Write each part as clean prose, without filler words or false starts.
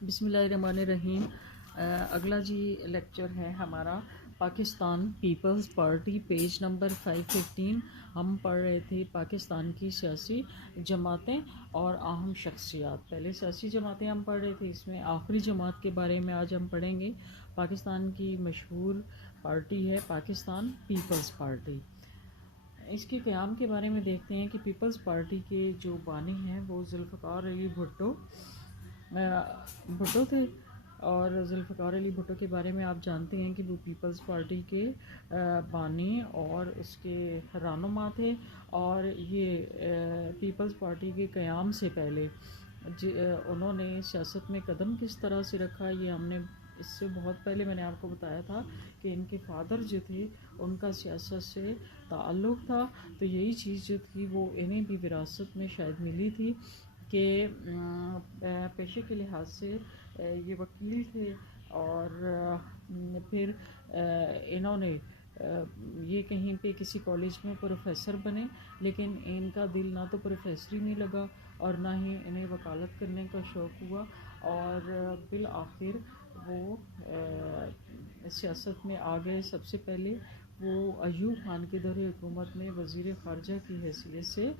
بسم اللہ الرحمن الرحیم۔ اگلا جی لیکچر ہے ہمارا پاکستان پیپلز پارٹی، پیج نمبر 515۔ ہم پڑھ رہے تھے پاکستان کی سیاسی جماعتیں اور اہم شخصیات۔ پہلے سیاسی جماعتیں ہم پڑھ رہے تھے، اس میں آخری جماعت کے بارے میں آج ہم پڑھیں گے۔ پاکستان کی مشہور پارٹی ہے پاکستان پیپلز پارٹی۔ اس کے قیام کے بارے میں دیکھتے ہیں کہ پیپلز پارٹی کے جو بانی ہیں وہ ذوالفقار علی بھٹو تھے، اور ذوالفقار علی بھٹو کے بارے میں آپ جانتے ہیں کہ وہ پیپلز پارٹی کے بانی اور اس کے رہنما تھے، اور یہ پیپلز پارٹی کے قیام سے پہلے انہوں نے سیاست میں قدم کس طرح سے رکھا، یہ ہم نے اس سے بہت پہلے میں نے آپ کو بتایا تھا کہ ان کے فادر جو تھے ان کا سیاست سے تعلق تھا، تو یہی چیز جو تھی وہ انہیں بھی وراثت میں شاید ملی تھی کہ پیشے کے لحاظ سے یہ وکیل تھے، اور پھر انہوں نے یہ کہیں پہ کسی کالج میں پروفیسر بنے، لیکن ان کا دل نہ تو پروفیسری میں لگا اور نہ ہی انہیں وکالت کرنے کا شوق ہوا، اور بالآخر وہ سیاست میں آ گئے۔ سب سے پہلے وہ ایوب خان کے دور حکومت میں وزیر خارجہ کی حیثیت سے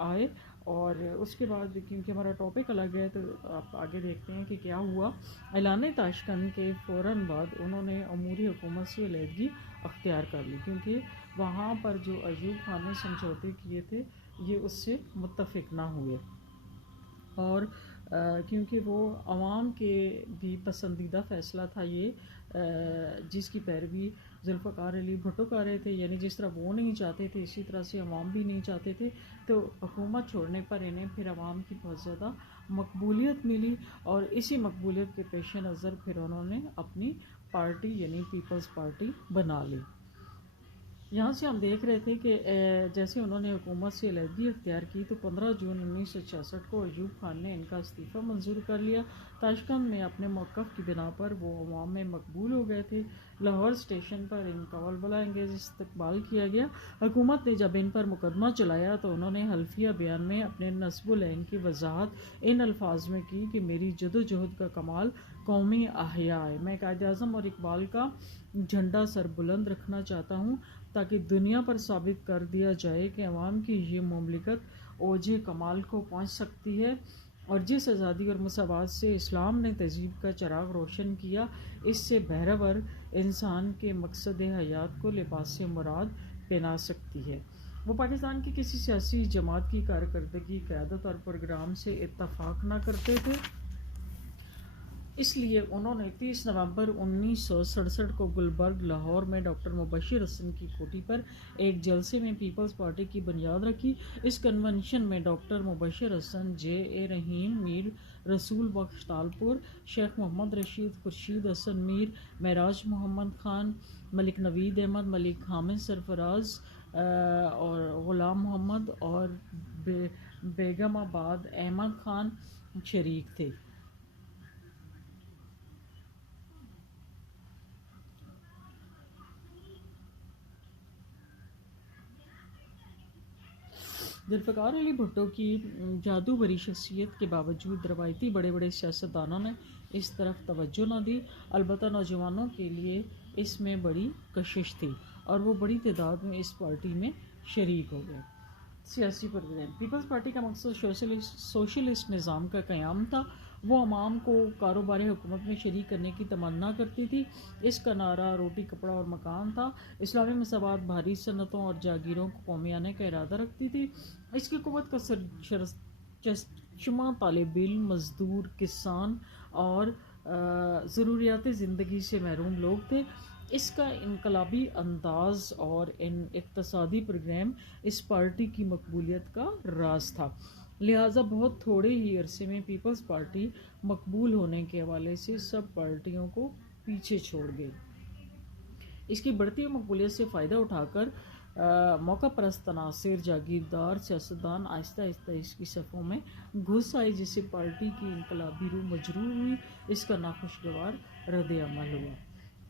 آئے، اور اس کے بعد کیونکہ ہمارا ٹاپک الگ ہے تو آپ آگے دیکھتے ہیں کہ کیا ہوا۔ اعلان تاشکند کے فوراً بعد انہوں نے عموری حکومت سے علیحدگی اختیار کر لی، کیونکہ وہاں پر جو ایوب خان نے سمجھوتے کیے تھے یہ اس سے متفق نہ ہوئے، اور کیونکہ وہ عوام کے بھی پسندیدہ فیصلہ تھا یہ، جس کی پیروی ذوالفقار علی بھٹو کر رہے تھے، یعنی جس طرح وہ نہیں چاہتے تھے اسی طرح سے عوام بھی نہیں چاہتے تھے، تو حکومت چھوڑنے پر انہیں پھر عوام کی بہت زیادہ مقبولیت ملی، اور اسی مقبولیت کے پیش نظر پھر انہوں نے اپنی پارٹی یعنی پیپلز پارٹی بنا لی۔ یہاں سے ہم دیکھ رہے تھے کہ جیسے انہوں نے حکومت سے علیحدگی اختیار کی تو 15 جون 1966 کو ایوب خان نے ان کا استعفیٰ منظور کر لیا۔ تاشکند میں اپنے موقف کی بنا پر وہ عوام میں مقبول ہو گئے تھے۔ لاہور اسٹیشن پر ان کا ولولہ انگیز استقبال کیا گیا۔ حکومت نے جب ان پر مقدمہ چلایا تو انہوں نے حلفیہ بیان میں اپنے نصب العین کی وضاحت ان الفاظ میں کی کہ میری جدوجہد کا کمال قومی احیاء ہے، میں قائد اعظم اور اقبال کا جھنڈا سر بلند رکھنا چاہتا ہوں تاکہ دنیا پر ثابت کر دیا جائے کہ عوام کی یہ مملکت اوج کمال کو پہنچ سکتی ہے، اور جس آزادی اور مساوات سے اسلام نے تہذیب کا چراغ روشن کیا، اس سے بہرور انسان کے مقصد حیات کو لباس مراد پہنا سکتی ہے۔ وہ پاکستان کی کسی سیاسی جماعت کی کارکردگی، قیادت اور پروگرام سے اتفاق نہ کرتے تھے، اس لیے انہوں نے 30 نومبر 1967 کو گلبرگ، لاہور میں ڈاکٹر مبشر حسن کی کوٹھی پر ایک جلسے میں پیپلز پارٹی کی بنیاد رکھی۔ اس کنونشن میں ڈاکٹر مبشر حسن، جے اے رحیم، میر رسول بخش تالپور، شیخ محمد رشید، خورشید حسن میر، معراج محمد خان، ملک نوید احمد، ملک حامد سرفراز اور غلام محمد اور بیگم آباد احمد خان شریک تھے۔ ذوالفقار علی بھٹو کی جادو بھری شخصیت کے باوجود روایتی بڑے بڑے سیاستدانوں نے اس طرف توجہ نہ دی، البتہ نوجوانوں کے لیے اس میں بڑی کشش تھی اور وہ بڑی تعداد میں اس پارٹی میں شریک ہو گئے۔ سیاسی پروگرام: پیپلز پارٹی کا مقصد سوشلسٹ نظام کا قیام تھا۔ وہ عوام کو کاروبار حکومت میں شریک کرنے کی تمنا کرتی تھی۔ اس کا نعرہ روٹی کپڑا اور مکان تھا۔ اسلامی مساوات، بھاری صنعتوں اور جاگیروں کو قومیانے کا ارادہ رکھتی تھی۔ اس کی قوت کا سرچشمہ طالب علم، مزدور، کسان اور ضروریات زندگی سے محروم لوگ تھے۔ اس کا انقلابی انداز اور اقتصادی پروگرام اس پارٹی کی مقبولیت کا راز تھا، لہٰذا بہت تھوڑے ہی عرصے میں پیپلز پارٹی مقبول ہونے کے حوالے سے سب پارٹیوں کو پیچھے چھوڑ گئی۔ اس کی بڑھتی ہوئی مقبولیت سے فائدہ اٹھا کر موقع پرست عناصر، جاگیردار سیاستدان آہستہ آہستہ اس کی صفوں میں گھس آئے، جس سے پارٹی کی انقلابی روح مجروح ہوئی، اس کا ناخوشگوار رد عمل ہوا۔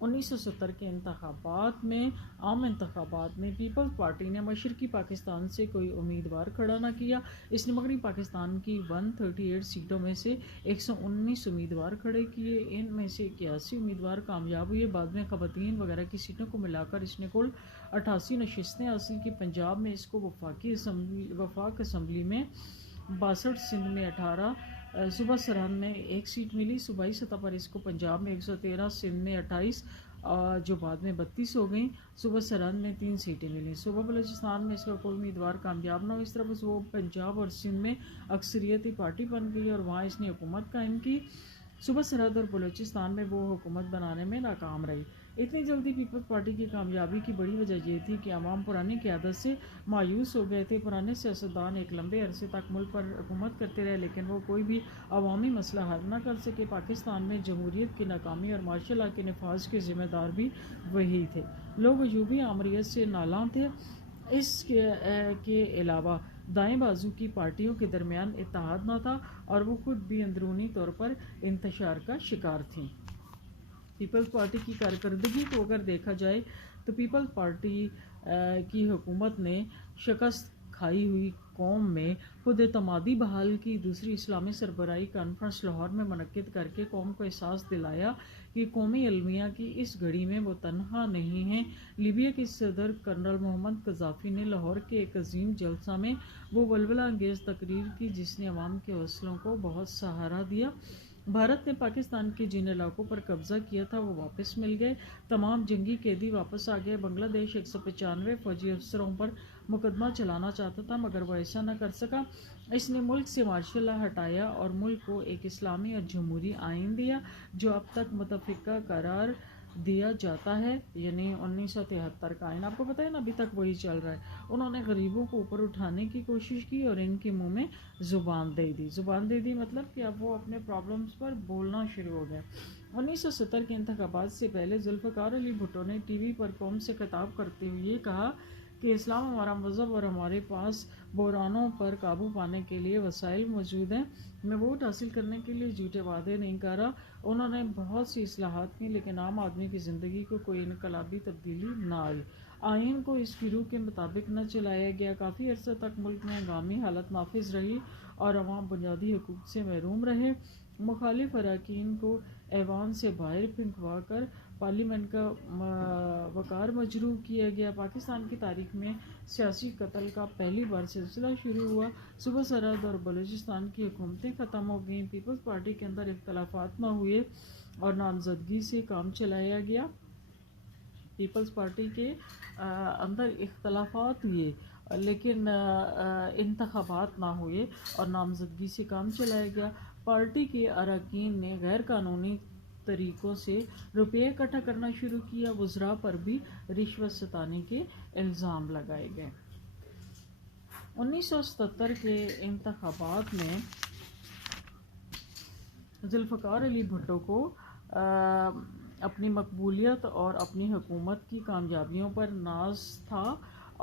1970 کے انتخابات میں عام انتخابات میں پیپلز پارٹی نے مشرقی پاکستان سے کوئی امیدوار کھڑا نہ کیا. اس نے مغربی پاکستان کی 138 سیٹوں میں سے 119 امیدوار کھڑے کیے. ان میں سے 81 امیدوار کامیاب ہوئے. بعد میں خواتین وغیرہ کی سیٹوں کو ملا کر اس نے کل 88 نشستیں حاصل کی. پنجاب میں اس کو وفاق اسمبلی میں 62، سندھ میں 18، صوبہ سرحد میں 1 سیٹ ملی. صوبائی سطح پر اس کو پنجاب میں 113، سندھ میں 28 جو بعد میں 32 ہو گئیں. صوبہ سرحد میں 3 سیٹیں ملیں. صوبہ بلوچستان میں اس کا کوئی امیدوار کامیاب نہ ہو. اس طرح وہ پنجاب اور سندھ میں اکثریتی پارٹی بن گئی اور وہاں اس نے حکومت قائم کی. صوبہ سرحد اور بلوچستان میں وہ حکومت بنانے میں ناکام رہی. اتنی جلدی پیپلز پارٹی کی کامیابی کی بڑی وجہ یہ تھی کہ عوام پرانی قیادت سے مایوس ہو گئے تھے. پرانے سیاستدان ایک لمبے عرصے تک ملک پر حکومت کرتے رہے لیکن وہ کوئی بھی عوامی مسئلہ حل نہ کر سکے. پاکستان میں جمہوریت کی ناکامی اور مارشل لا کے نفاذ کے ذمہ دار بھی وہی تھے. لوگ وجوبی آمریت سے نالاں تھے. اس کے علاوہ دائیں بازو کی پارٹیوں کے درمیان اتحاد نہ تھا اور وہ خود بھی اندرونی طور پر انتشار کا شکار تھیں. پیپلز پارٹی کی کارکردگی کو اگر دیکھا جائے تو پیپلز پارٹی کی حکومت نے شکست کھائی ہوئی قوم میں خود اعتمادی بحال کی. دوسری اسلامی سربراہی کانفرنس لاہور میں منعقد کر کے قوم کو احساس دلایا کہ قومی المیہ کی اس گھڑی میں وہ تنہا نہیں ہیں. لیبیا کے صدر کرنل محمد قذافی نے لاہور کے ایک عظیم جلسہ میں وہ ولولہ انگیز تقریر کی جس نے عوام کے حوصلوں کو بہت سہارا دیا. بھارت نے پاکستان کے جن علاقوں پر قبضہ کیا تھا وہ واپس مل گئے. تمام جنگی قیدی واپس آ گئے. بنگلہ دیش 195 فوجی افسروں پر مقدمہ چلانا چاہتا تھا مگر وہ ایسا نہ کر سکا. اس نے ملک سے مارشل لا ہٹایا اور ملک کو ایک اسلامی اور جمہوری آئین دیا جو اب تک متفقہ قرار دیا جاتا ہے، یعنی 1973 کا آئین. آپ کو پتہ ہے نا ابھی تک وہی چل رہا ہے. انہوں نے غریبوں کو اوپر اٹھانے کی کوشش کی اور ان کے منہ میں زبان دے دی مطلب کہ اب وہ اپنے پرابلمز پر بولنا شروع ہو گئے. 1970 کے انتخابات سے پہلے ذوالفقار علی بھٹو نے ٹی وی پر قوم سے خطاب کرتے ہوئے یہ کہا کہ اسلام ہمارا مذہب اور ہمارے پاس بحرانوں پر قابو پانے کے لیے وسائل موجود ہیں. میں ووٹ حاصل کرنے کے لیے جھوٹے وعدے نہیں کر رہا. انہوں نے بہت سی اصلاحات کی لیکن عام آدمی کی زندگی کو کوئی انقلابی تبدیلی نہ آئی. آئین کو اس کی روح کے مطابق نہ چلایا گیا. کافی عرصہ تک ملک میں ہنگامی حالت نافذ رہی اور عوام بنیادی حقوق سے محروم رہے. مخالف اراکین کو ایوان سے باہر پھینکوا کر پارلیمنٹ کا وقار مجروح کیا گیا. پاکستان کی تاریخ میں سیاسی قتل کا پہلی بار سلسلہ شروع ہوا. صوبہ سرحد اور بلوچستان کی حکومتیں ختم ہو گئیں. پیپلز پارٹی کے اندر اختلافات نہ ہوئے اور نامزدگی سے کام چلایا گیا. پیپلز پارٹی کے اندر اختلافات ہوئے لیکن انتخابات نہ ہوئے اور نامزدگی سے کام چلایا گیا. پارٹی کے اراکین نے غیر قانونی طریقوں سے روپے اکٹھا کرنا شروع کیا. وزراء پر بھی رشوت ستانی کے الزام لگائے گئے. 1977 کے انتخابات میں ذوالفقار علی بھٹو کو اپنی مقبولیت اور اپنی حکومت کی کامیابیوں پر ناز تھا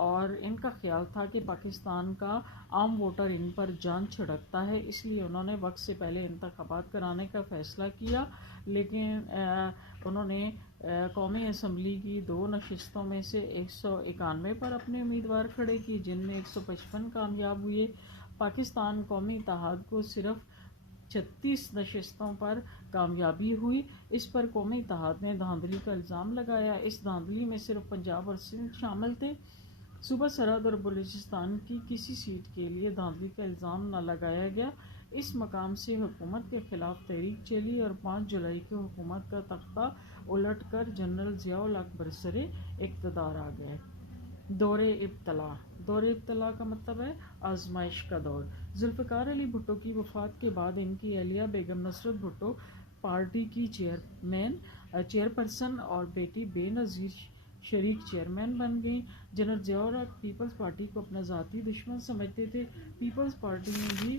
اور ان کا خیال تھا کہ پاکستان کا عام ووٹر ان پر جان چھڑکتا ہے. اس لیے انہوں نے وقت سے پہلے انتخابات کرانے کا فیصلہ کیا لیکن انہوں نے قومی اسمبلی کی 2 نشستوں میں سے 191 پر اپنے امیدوار کھڑے کی جن میں 155 کامیاب ہوئے. پاکستان قومی اتحاد کو صرف 36 نشستوں پر کامیابی ہوئی. اس پر قومی اتحاد نے دھاندلی کا الزام لگایا. اس دھاندلی میں صرف پنجاب اور سندھ شامل تھے. صوبہ سرحد اور بلوچستان کی کسی سیٹ کے لیے دھاندلی کا الزام نہ لگایا گیا. اس مقام سے حکومت کے خلاف تحریک چلی اور 5 جولائی کو حکومت کا تختہ الٹ کر جنرل ضیاء الحق برسر اقتدار آ گئے. دور ابتلا کا مطلب ہے آزمائش کا دور. ذوالفقار علی بھٹو کی وفات کے بعد ان کی اہلیہ بیگم نصرت بھٹو پارٹی کی چیئرپرسن اور بیٹی بے نظیر شریک چیئرمین بن گئیں. جنرل ضیاء الحق پیپلز پارٹی کو اپنا ذاتی دشمن سمجھتے تھے. پیپلز پارٹی نے بھی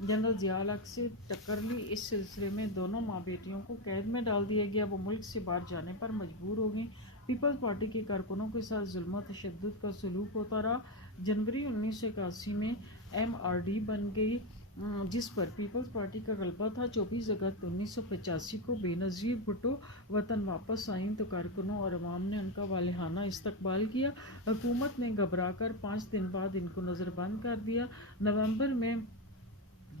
جنرل ضیاء الحق سے ٹکر لی. اس سلسلے میں دونوں ماں بیٹیوں کو قید میں ڈال دیا گیا. وہ ملک سے باہر جانے پر مجبور ہو گئیں. پیپلز پارٹی کے کارکنوں کے ساتھ ظلم و تشدد کا سلوک ہوتا رہا. جنوری 1981 میں MRD بن گئی. جس پر پیپلز پارٹی کا غلبہ تھا۔ 24 اگست 1985 کو بے نظیر بھٹو وطن واپس آئیں تو کارکنوں اور عوام نے ان کا والہانہ استقبال کیا۔ حکومت نے گھبرا کر 5 دن بعد ان کو نظر بند کر دیا۔ نومبر میں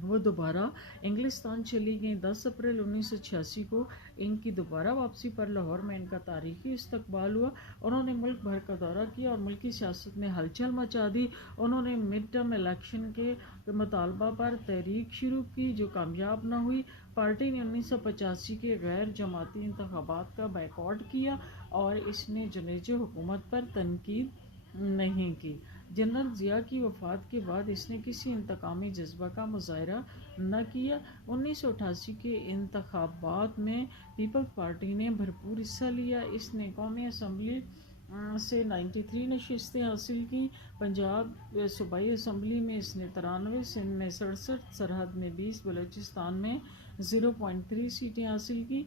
وہ دوبارہ انگلستان چلی گئیں۔ 10 اپریل 1986 کو ان کی دوبارہ واپسی پر لاہور میں ان کا تاریخی استقبال ہوا۔ انہوں نے ملک بھر کا دورہ کیا اور ملکی سیاست میں ہلچل مچا دی۔ انہوں نے مڈ ٹرم الیکشن کے مطالبہ پر تحریک شروع کی جو کامیاب نہ ہوئی۔ پارٹی نے 1985 کے غیر جماعتی انتخابات کا بائیکاٹ کیا اور اس نے جنیجو حکومت پر تنقید نہیں کی۔ جنرل ضیاء کی وفات کے بعد اس نے کسی انتقامی جذبہ کا مظاہرہ نہ کیا۔ 1988 کے انتخابات میں پیپلز پارٹی نے بھرپور حصہ لیا۔ اس نے قومی اسمبلی سے 93 نشستیں حاصل کیں۔ پنجاب صوبائی اسمبلی میں اس نے 93، سندھ میں 67، سرحد میں 20، بلوچستان میں 0.3 سیٹیں حاصل کیں۔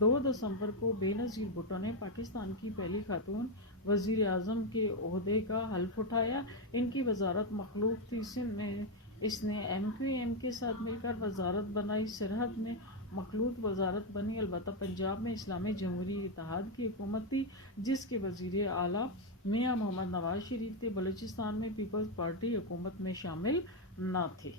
2 دسمبر کو بے نظیر بھٹو نے پاکستان کی پہلی خاتون وزیر اعظم کے عہدے کا حلف اٹھایا۔ ان کی وزارت مخلوق تھی۔ سندھ میں اس نے ایم کیو ایم کے ساتھ مل کر وزارت بنائی۔ سرحد میں مخلوط وزارت بنی۔ البتہ پنجاب میں اسلامی جمہوری اتحاد کی حکومت تھی جس کے وزیر اعلیٰ میاں محمد نواز شریف تھے۔ بلوچستان میں پیپلز پارٹی حکومت میں شامل نہ تھی۔